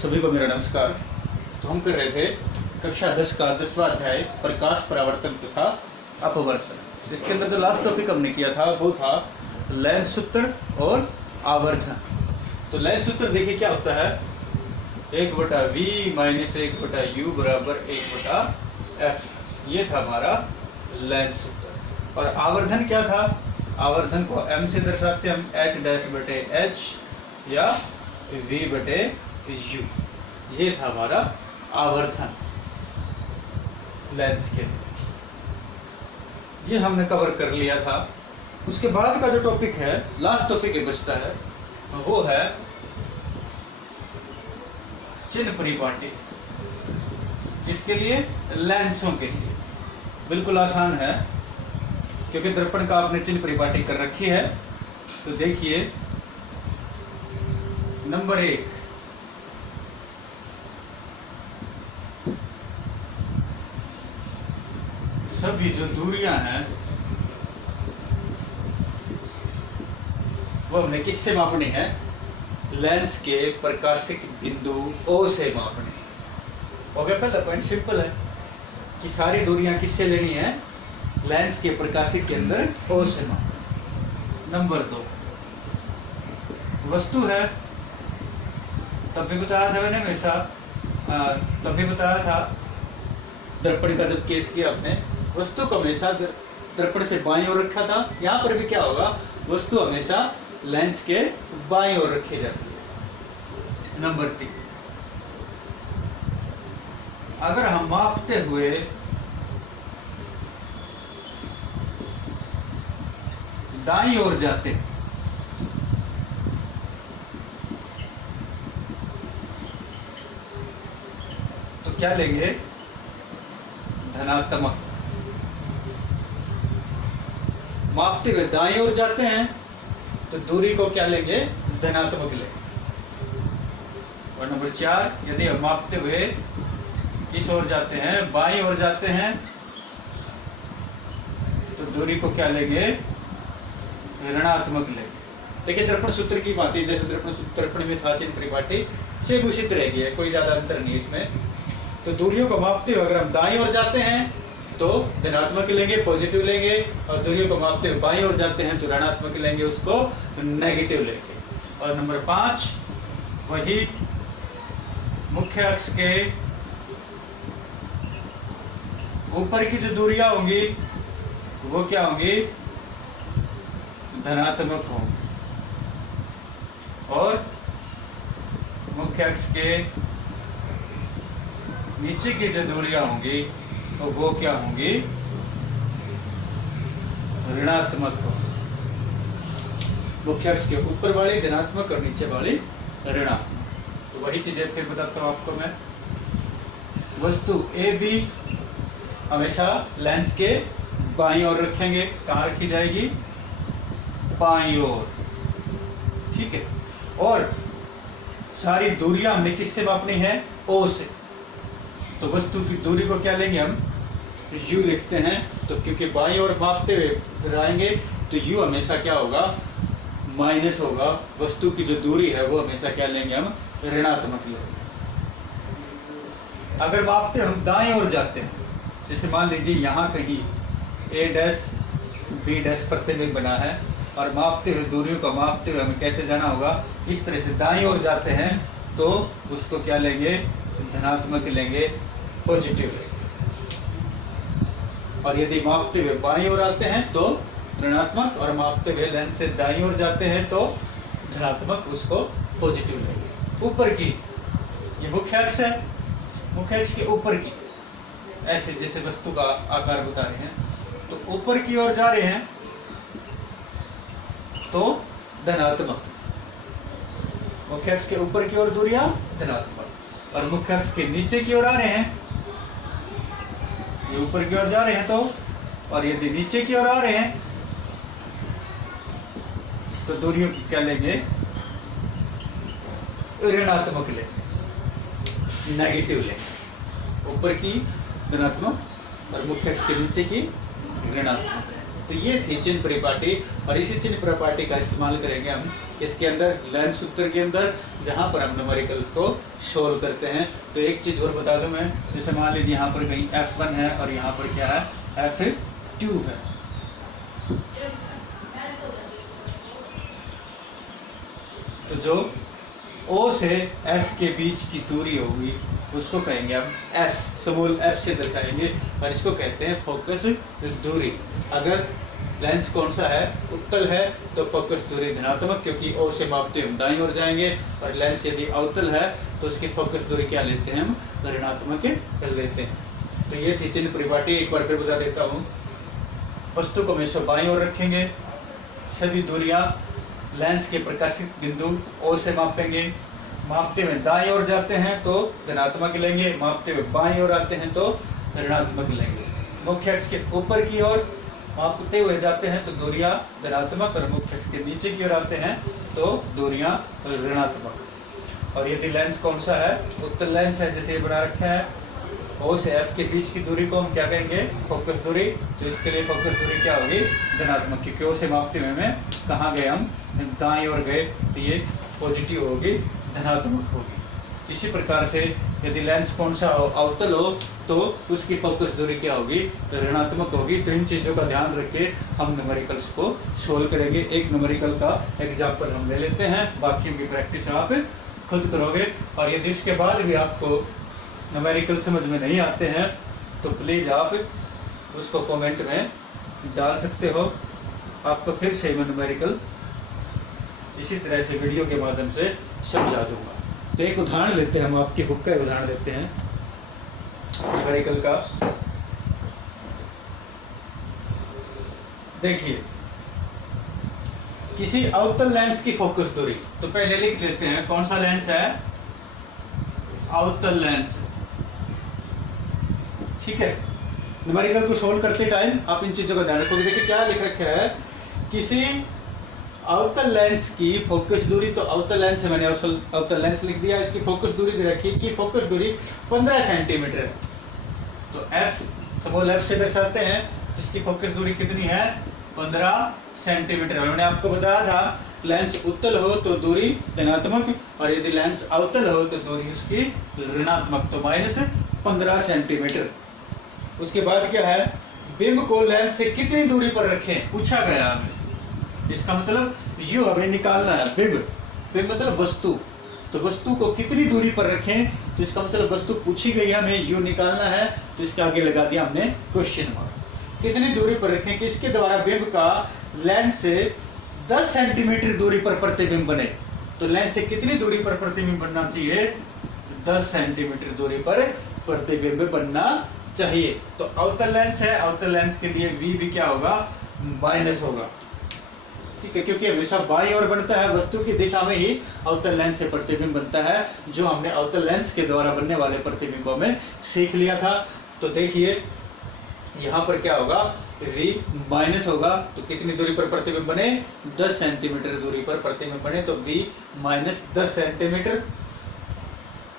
सभी को मेरा नमस्कार। तो हम कर रहे थे कक्षा 10 का 10वां अध्याय प्रकाश परावर्तन तथा अपवर्तन। इसके अंदर जो लास्ट टॉपिक हमने किया था वो था लेंस सूत्र और आवर्धन। तो लेंस सूत्र देखिए क्या होता है, 1/v माइनस 1/u बराबर 1/f। ये था हमारा लेंस सूत्र। और आवर्धन क्या था, आवर्धन को m से दर्शाते हम h'/h या v/u। ये था हमारा आवर्धन लेंस के लिए, ये हमने कवर कर लिया था। उसके बाद का जो टॉपिक है, लास्ट टॉपिक बचता है, वो है चिन्ह परिपाटी। किसके लिए? लेंसों के लिए। बिल्कुल आसान है क्योंकि दर्पण का आपने चिन्ह परिपाटी कर रखी है। तो देखिए नंबर 1, सभी जो दूरियां हैं वो हमने किससे मापनी है? लेंस के प्रकाशिक बिंदु O से मापनी। ओके, पहला पॉइंट सिंपल है कि सारी दूरियां किससे लेनी है? लेंस के प्रकाशिक के अंदर O से मापनी। नंबर 2, वस्तु है, तब भी बताया था मैंने हमेशा, तब भी बताया था दर्पण का जब केस किया आपने, वस्तु को हमेशा दर्पण से बाईं ओर रखा था। यहाँ पर भी क्या होगा, वस्तु हमेशा लेंस के बाईं ओर रखी जाती है। नंबर 3, अगर हम मापते हुए दाईं ओर जाते हैं तो क्या लेंगे? धनात्मक। मापते हुए दाईं ओर जाते हैं तो दूरी को क्या लेंगे? धनात्मक लेंगे। और नंबर 4, यदि हम मापते हुए किस ओर जाते हैं? बाईं ओर जाते हैं तो दूरी को क्या लेंगे? ऋणात्मक लेंगे। देखिए दर्पण सूत्र की बात है, जैसे दर्पण में था चिन्ह परिपाटी, सेम उसी तरह की है, कोई ज्यादा अंतर नहीं इसमें। तो दूरियों को मापते हुए अगर हम दाईं ओर जाते हैं तो धनात्मक लेंगे, पॉजिटिव लेंगे, और दूरियों को मापते हुए बाईं ओर जाते हैं तो ऋणात्मक लेंगे, उसको नेगेटिव लेंगे। और नंबर 5, वही मुख्य अक्ष के ऊपर की जो दूरियां होंगी वो क्या होंगी? धनात्मक होंगी। और मुख्य अक्ष के नीचे की जो दूरियां होंगी तो वो क्या होंगी? ऋणात्मक होंगी। मुख्य अक्ष के ऊपर वाली धनात्मक और नीचे वाली ऋणात्मक। तो वही चीजें फिर बताता हूं आपको मैं। वस्तु ए बी हमेशा लेंस के बाईं ओर रखेंगे। कहां रखी जाएगी? बाईं ओर। ठीक है। और सारी दूरियां हमने किससे मापनी है? O से। तो वस्तु की दूरी को क्या लेंगे हम? U लिखते हैं। तो क्योंकि बाईं ओर मापते हुए आएंगे तो U हमेशा क्या होगा? माइनस होगा। वस्तु की जो दूरी है वो हमेशा क्या लेंगे हम? ऋणात्मक लेंगे। अगर मापते हम दाईं ओर जाते हैं, जैसे मान लीजिए यहाँ कहीं A', B' प्रतिबिंब बना है, और मापते हुए दूरियों को मापते हुए हमें कैसे जाना होगा? इस तरह से दाईं ओर जाते हैं तो उसको क्या लेंगे? धनात्मक लेंगे, पॉजिटिव लेंगे। और यदि मापते हुए बाईं ओर आते हैं तो ऋणात्मक, और मापते हुए लेंस से दाईं ओर जाते हैं तो धनात्मक, उसको पॉजिटिव लेंगे। ऊपर की, ये मुख्य अक्ष है, मुख्य अक्ष के ऊपर की, ऐसे जैसे वस्तु का आकार बता रहे हैं, तो ऊपर की ओर जा रहे हैं तो धनात्मक। मुख्य अक्ष के ऊपर की ओर दूरियां धनात्मक, और मुख्य अक्ष के नीचे की ओर आ रहे हैं, ये ऊपर की ओर जा रहे हैं तो, और यदि नीचे की ओर आ रहे हैं तो दूरियों की क्या लेंगे? ऋणात्मक लेंगे, नेगेटिव लेंगे। ऊपर की धनात्मक और मुख्य अक्ष के नीचे की ऋणात्मक। तो ये थी चिन्ह परिपाटी, और इसी चिन्ह परिपाटी का इस्तेमाल करेंगे हम इसके अंदर, लेंस सूत्र के अंदर, जहाँ पर हम न्यूमेरिकल को सोल्व करते हैं। तो एक चीज़ और बता दूं मैं, जैसे मान लीजिए यहाँ पर कहीं F1 है और यहाँ पर क्या है F2 है। तो जो O से F के बीच की दूरी होगी उसको कहेंगे हम F, स्मॉल f से दर्शाएंगे, और इसको कहते हैं फोकस दूरी। अगर लेंस कौन सा है, उत्तल है, तो फोकस दूरी धनात्मक, क्योंकि O से मापते हम दाईं ओर जाएंगे, और लेंस यदि अवतल है तो उसकी फोकस दूरी क्या लेते हैं हम, ऋणात्मक लेते हैं। तो ये थी चिन्ह परिपाटी। एक बार फिर बता देता हूँ, वस्तु को हमेशा बाईं ओर रखेंगे, सभी दूरियां लेंस के प्रकाशित बिंदु O से मापेंगे, मापते हुए दाईं ओर जाते हैं तो धनात्मक लेंगे, मापते हुए बाईं ओर आते हैं तो ऋणात्मक लेंगे। मुख्य अक्ष के ऊपर की ओर मापते हुए जाते हैं तो दूरियां धनात्मक, और मुख्य अक्ष के नीचे की ओर आते हैं तो दूरियां ऋणात्मक। और यदि लेंस कौन सा है, उत्तल लेंस है, जैसे ये बना रखा है, O से F के बीच की दूरी को हम क्या कहेंगे, फोकस दूरी। तो इसके लिए फोकस दूरी क्या होगी, धनात्मक, क्योंकि O से मापते हुए में कहाँ गए हम, दाईं ओर गए, तो ये पॉजिटिव होगी, धनात्मक होगी। इसी प्रकार से यदि लेंस कौन सा हो, अवतल हो, तो उसकी फोकस दूरी क्या होगी, ऋणात्मक होगी। तो इन चीज़ों का ध्यान रख के हम न्यूमेरिकल्स को सोल्व करेंगे। एक न्यूमेरिकल का एग्जाम्पल हम ले लेते हैं, बाकी की प्रैक्टिस आप खुद करोगे। और यदि इसके बाद भी आपको न्यूमेरिकल समझ में नहीं आते हैं तो प्लीज़ आप उसको कमेंट में डाल सकते हो, आपको फिर से मैं न्यूमेरिकल इसी तरह से वीडियो के माध्यम से समझा दूंगा। तो एक उदाहरण लेते हैं हम, आपकी बुक का उदाहरण लेते हैं न्यूमेरिकल का। देखिए, किसी अवतल लेंस की फोकस दूरी, तो पहले लिख लेते हैं कौन सा लेंस है, अवतल लेंस, ठीक है। न्यूमेरिकल को सोल्व करते टाइम आप इन चीजों का ध्यान रखोगे। देखिए क्या लिख रखा है, किसी अवतल लेंस की फोकस दूरी, तो अवतल लेंस है, मैंने अवतल लेंस लिख दिया, इसकी फोकस दूरी दे रखी कि फोकस दूरी 15 सेंटीमीटर है। तो F, स्मॉल f से दर्शाते हैं, तो इसकी फोकस दूरी कितनी है, 15 सेंटीमीटर। मैंने आपको बताया था लेंस उत्तल हो तो दूरी धनात्मक, और यदि लेंस अवतल हो तो दूरी उसकी ऋणात्मक, तो -15 सेंटीमीटर। उसके बाद क्या है, बिंब को लेंस से कितनी दूरी पर रखें, पूछा गया हमें। इसका मतलब यू हमें निकालना है, बिंब मतलब वस्तु, तो वस्तु को कितनी दूरी पर रखें, तो इसका मतलब वस्तु पूछी गई है, हमें यू निकालना है, तो इसके आगे लगा दिया हमने क्वेश्चन मार्क। कितनी दूरी पर रखें कि इसके द्वारा बिंब का लेंस से 10 सेंटीमीटर दूरी पर प्रतिबिंब बने। तो लेंस से कितनी दूरी पर प्रतिबिंब बनना चाहिए, 10 सेंटीमीटर दूरी पर प्रतिबिंब बनना चाहिए। तो अवतल लेंस है, अवतल लेंस के लिए v भी क्या होगा, माइनस होगा, ठीक है, क्योंकि हमेशा बाईं ओर बनता है, वस्तु की दिशा में ही अवतल लेंस से प्रतिबिंब बनता है, जो हमने अवतल लेंस के द्वारा बनने वाले प्रतिबिंबों में सीख लिया था। तो देखिए यहाँ पर क्या होगा, v माइनस होगा, तो कितनी दूरी पर प्रतिबिंब बने, 10 सेंटीमीटर दूरी पर प्रतिबिंब बने, तो v माइनस 10 सेंटीमीटर।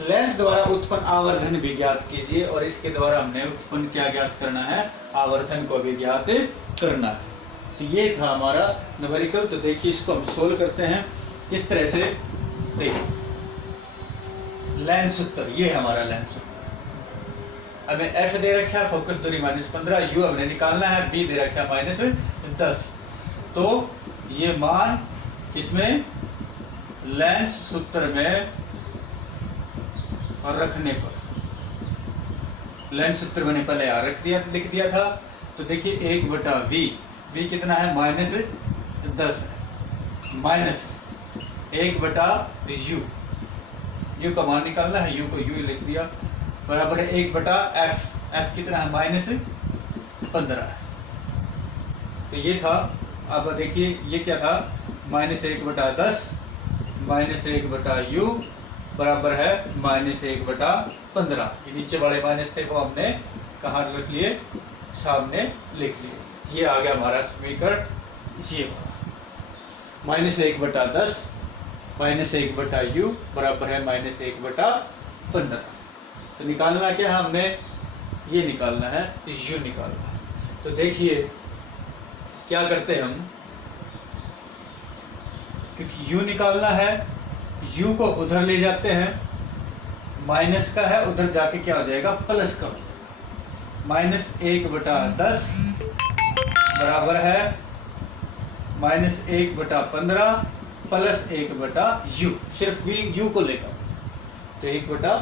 लेंस द्वारा उत्पन्न आवर्धन भी ज्ञात कीजिए, और इसके द्वारा हमने उत्पन्न क्या ज्ञात करना है, आवर्धन को भी ज्ञात करना है। तो ये था हमारा न्यूमेरिकल। तो देखिए इसको हम सोल्व करते हैं किस तरह से। देखिए लेंस सूत्र, ये हमारा लेंस सूत्र, हमें f दे रखा है फोकस दूरी -15, u हमने निकालना है, b दे रखा है -10। तो ये मान इसमें लेंस सूत्र में और रखने पर, लेंस सूत्र मैंने पहले यहाँ रख दिया, लिख दिया था। तो देखिए 1/v, v कितना है, -10 है, माइनस 1/u, u का मान निकालना है, u को u लिख दिया, बराबर है 1/f, f कितना है, -15 है। तो ये था। अब देखिए ये क्या था, -1/10 -1/u बराबर है -1/15। ये नीचे वाले माइनस थे वो हमने कहाँ लिख लिए, सामने लिख लिए। ये आ गया हमारा समीकरण, ये -1/10 -1/u बराबर है -1/15। तो निकालना क्या है, हमने ये निकालना है, u निकालना है। तो देखिए क्या करते हैं हम, क्योंकि u निकालना है, u को उधर ले जाते हैं, माइनस का है उधर जाके क्या हो जाएगा, प्लस का हो जाएगा। -1/10 बराबर है -1/15 प्लस 1/u, सिर्फ u को लेकर, तो 1/15